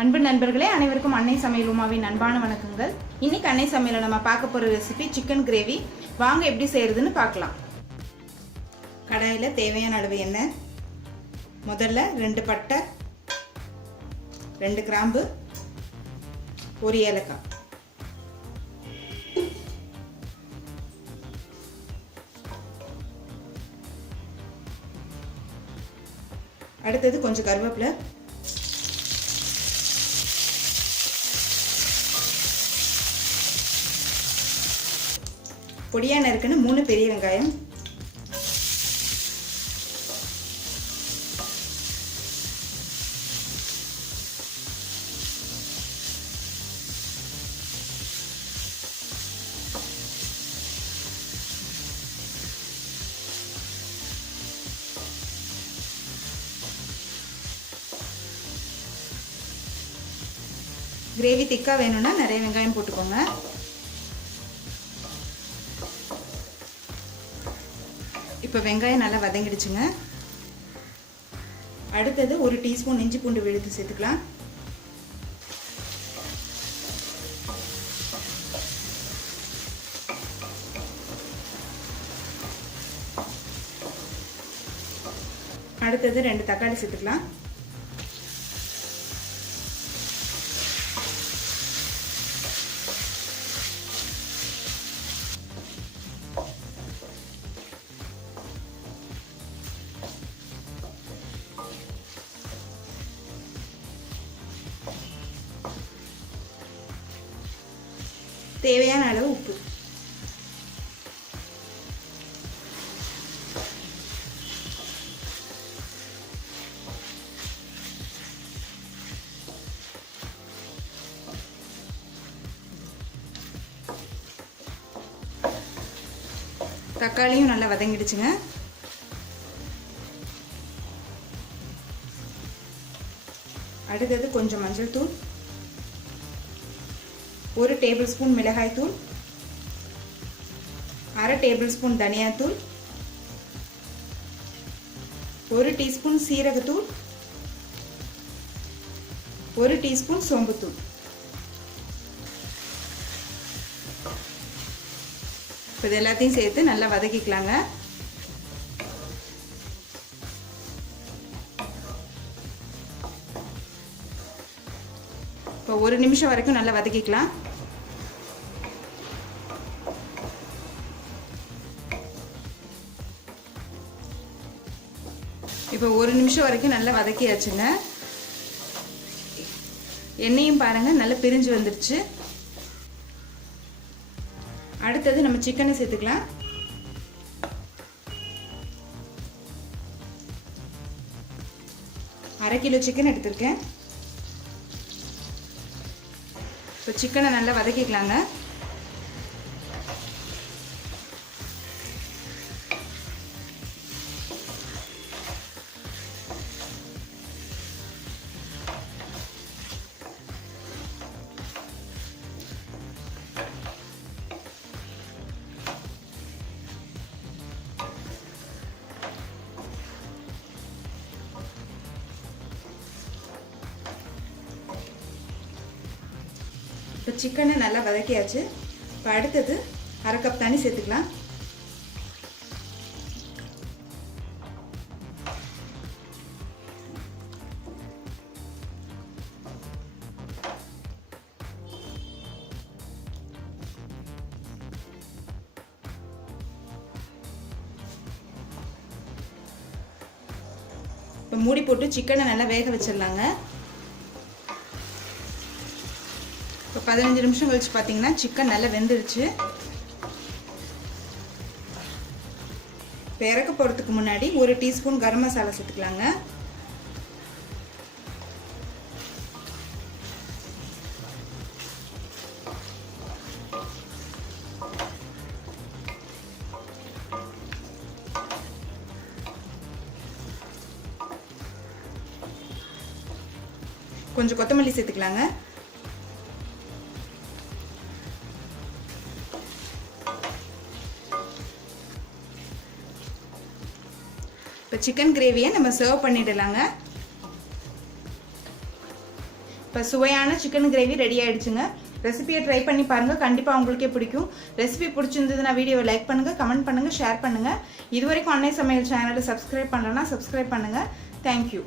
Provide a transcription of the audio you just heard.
அன்பு நண்பர்களே, அனைவருக்கும் அன்னை சமையல் உமாவின் அன்பான வணக்கங்கள். இன்னைக்கு அன்னை சமையல நம்ம பார்க்க போற ரெசிபி சிக்கன் கிரேவி. வாங்க எப்படி செய்யறதுன்னு பார்க்கலாம். கடாயில தேவையான அளவு எண்ணெய், முதல்ல 2 பட்டை, 2 கிராம்பு, 1 ஏலக்காய், அடுத்தது கொஞ்சம் கருவேப்பிலை, பொடியா நறுக்குன்னு 3 பெரிய வெங்காயம், கிரேவி திக்கா வேணும்னா நிறைய வெங்காயம் போட்டுக்கோங்க. இப்போ வெங்காயம் நல்லா வதங்கிடுச்சுங்க. அடுத்தது 1 டீஸ்பூன் இஞ்சி பூண்டு விழுது சேர்த்துக்கலாம். அடுத்தது 2 தக்காளி சேர்த்துக்கலாம். தேவையான அளவு உப்பு. தக்காளியும் நல்லா வதங்கிடுச்சுங்க. அடுத்தது கொஞ்சம் மஞ்சள் தூள், 1 டேபிள் ஸ்பூன் மிளகாய் தூள், 1/2 டேபிள் ஸ்பூன் தனியாத்தூள், 1 டீஸ்பூன் சீரகத்தூள், 1 டீஸ்பூன் சோம்புத்தூள். இது எல்லாத்தையும் சேர்த்து நல்லா வதக்கிக்கலாங்க. இப்போ 1 நிமிஷம் வரைக்கும் நல்லா வதக்கிக்கலாம். இப்போ 1 நிமிஷம் வரைக்கும் நல்லா வதக்கியாச்சுங்க. எண்ணெயும் பாருங்க நல்லா பிரிஞ்சு வந்துருச்சு. அடுத்தது நம்ம சிக்கனை சேர்த்துக்கலாம். அரை கிலோ சிக்கன் எடுத்திருக்கேன். இப்போ சிக்கனை நல்லா வதக்கிக்கலாங்க. இப்போ சிக்கனை நல்லா வதக்கியாச்சு. இப்போ அடுத்தது 1/2 கப் தண்ணி சேர்த்துக்கலாம். இப்போ மூடி போட்டு சிக்கனை நல்லா வேக வச்சிடலாங்க. இப்போ 15 நிமிஷம் கழிச்சு பார்த்தீங்கன்னா சிக்கன் நல்லா வெந்துருச்சு. இப்போ இறக்க போகிறதுக்கு முன்னாடி 1 டீஸ்பூன் கரம் மசாலா சேர்த்துக்கலாங்க. கொஞ்சம் கொத்தமல்லி சேர்த்துக்கலாங்க. இப்போ சிக்கன் கிரேவியை நம்ம சர்வ் பண்ணிடலாங்க. இப்போ சுவையான சிக்கன் கிரேவி ரெடி ஆகிடுச்சுங்க. ரெசிபியை ட்ரை பண்ணி பாருங்கள், கண்டிப்பாக உங்களுக்கே பிடிக்கும். ரெசிபி பிடிச்சிருந்ததுன்னா வீடியோவை லைக் பண்ணுங்கள், கமெண்ட் பண்ணுங்கள், ஷேர் பண்ணுங்கள். இது வரைக்கும் அன்னை சமையல் சேனலை சப்ஸ்கிரைப் பண்ணலன்னா சப்ஸ்கிரைப் பண்ணுங்கள். தேங்க்யூ.